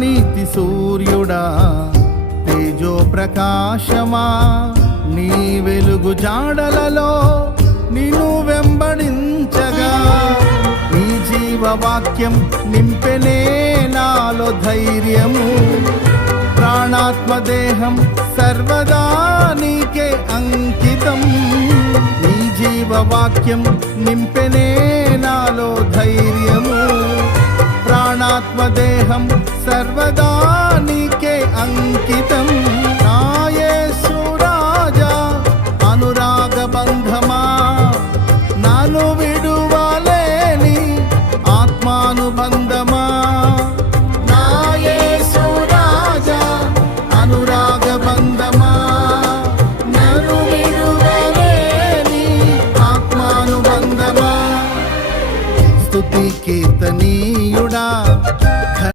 నీతి సూర్యుడా తేజో ప్రకాశమా, నీ వెలుగు జాడలలో నిన్ను వెంబడించగా, నీ జీవవాక్యం నింపెనే నాలో ధైర్యము. ప్రాణాత్మదేహం సర్వదా నీకే అంకితం, నీ జీవవాక్యం నింపెనే నాలో ధైర్యము. ప్రాణాత్మదేహం సర్వదా నీకే అంకితం.